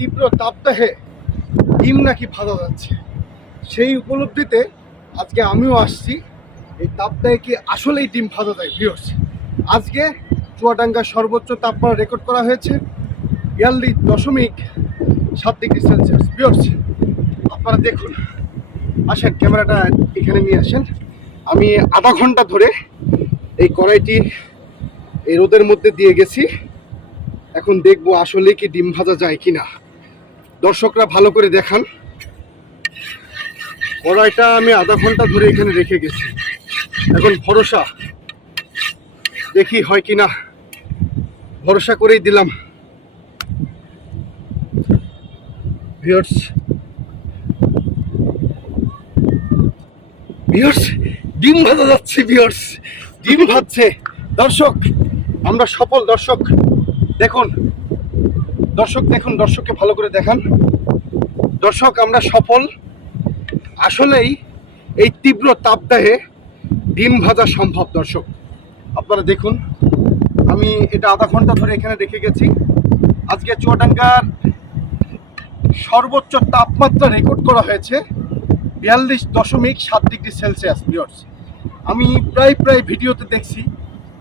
তীব্র তাপদাহে ডিম নাকি ভাজা যাচ্ছে, সেই উপলব্ধিতে আজকে আমিও আসছি। এই তাপদাহে কি আসলেই ডিম ভাজা যায় ভিউয়ার্স? আজকে চুয়াডাঙ্গার সর্বোচ্চ তাপমাত্রা রেকর্ড করা হয়েছে 42.7 ডিগ্রি সেলসিয়াস। ভিউয়ার্স আপনারা দেখুন, আসেন ক্যামেরাটা এখানে নিয়ে আসেন। আমি আধা ঘন্টা ধরে এই কড়াইটি এই রোদের মধ্যে দিয়ে গেছি। এখন দেখবো আসলে কি ডিম ভাজা যায় কিনা। দর্শকরা ভালো করে দেখান। কড়াইটা আমি আধা ঘন্টা ধরে এখানে রেখে গেছি, এখন ভরসা দেখি হয় কিনা, ভরসা করেই দিলাম। ভিউয়ার্স ডিম ভাজা যাচ্ছে, ভিউয়ার্স ডিম ভাজছে। দর্শক আমরা সফল। দর্শক দেখুন, দর্শককে ভালো করে দেখান। দর্শক আমরা সফল। আসলেই এই তীব্র তাপদাহে ডিম ভাজা সম্ভব। দর্শক আপনারা দেখুন, আমি এটা আধা ঘন্টা ধরে এখানে রেখে গেছি। আজকে চুয়াডাঙ্গার সর্বোচ্চ তাপমাত্রা রেকর্ড করা হয়েছে 42.7 ডিগ্রি সেলসিয়াস। ভিউয়ার্স আমি প্রায় ভিডিওতে দেখছি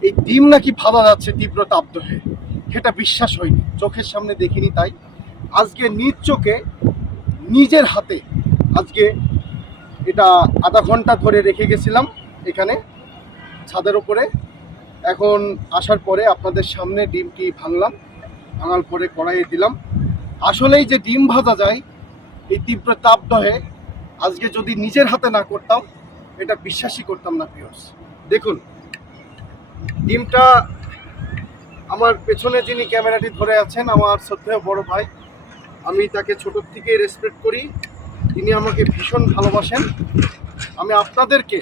এই ডিম নাকি ভাজা যাচ্ছে তীব্র তাপদাহে, সেটা বিশ্বাস হয়নি, চোখের সামনে দেখিনি। তাই আজকে নিজ চোখে নিজের হাতে আজকে এটা আধা ঘন্টা ধরে রেখে গেছিলাম এখানে ছাদের উপরে। এখন আসার পরে আপনাদের সামনে ডিমটি ভাঙার পরে কড়াইয়ে দিলাম। আসলেই যে ডিম ভাজা যায় এই তীব্র তাপদাহে, আজকে যদি নিজের হাতে না করতাম এটা বিশ্বাসই করতাম না। ভিউয়ার্স দেখুন, ডিমটা আমার পেছনে যিনি ক্যামেরাটি ধরে আছেন আমার শ্রদ্ধেয় বড় ভাই, আমি তাকে ছোটোর থেকেই রেসপেক্ট করি, তিনি আমাকে ভীষণ ভালোবাসেন। আমি আপনাদেরকে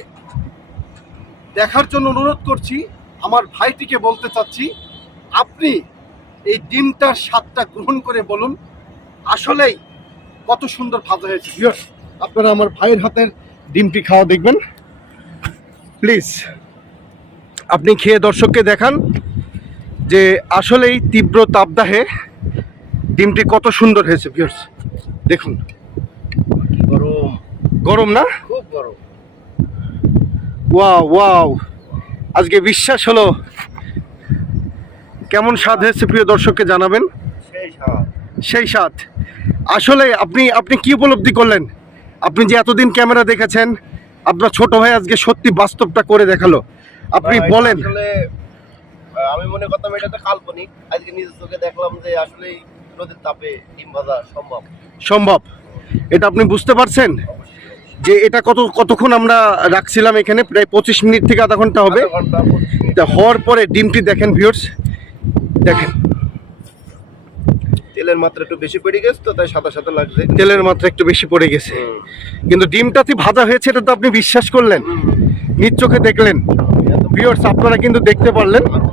দেখার জন্য অনুরোধ করছি, আমার ভাইটিকে বলতে চাচ্ছি, আপনি এই ডিমটার স্বাদটা গ্রহণ করে বলুন আসলেই কত সুন্দর ভাজা হয়েছে। ভিউয়ার্স আপনারা আমার ভাইয়ের হাতের ডিমটি খাওয়া দেখবেন প্লিজ। আপনি খেয়ে দর্শককে দেখান যে আসলেই তীব্র তাপদাহে ডিমটি কত সুন্দর হয়েছে। ভিউয়ার্স দেখুন, গরম না? খুব গরম। ওয়াও আজকে বিশ্বাস হলো। কেমন স্বাদ হয়েছে প্রিয় দর্শককে জানাবেন। সেই স্বাদ আসলে আপনি কি উপলব্ধি করলেন? আপনি যে এতদিন ক্যামেরা দেখেছেন, আপনার ছোট ভাই আজকে সত্যি বাস্তবটা করে দেখালো। আপনি বলেন। আমি মনে করতাম এটা তো কাল্পনিক, আজকে নিজের চোখে দেখলাম যে আসলে রোদের তাপে ডিম ভাজা সম্ভব। এটা আপনি বুঝতে পারছেন যে এটা কতক্ষণ আমরা রাখছিলাম এখানে? প্রায় 25 মিনিট থেকে আধা ঘন্টা হবে। হওয়ার পরে ডিমটি দেখেন ভিউয়ার্স, দেখেন তেলের মাত্রা একটু বেশি পড়ে গেছে তো, তাই সাদা লাগছে। তেলের মাত্রা একটু বেশি পড়ে গেছে, কিন্তু ডিমটাতে ভাজা হয়েছে এটা তো আপনি বিশ্বাস করলেন, নিজ চোখে দেখলেন। ভিউয়ার্স আপনারা কিন্তু দেখতে পারলেন।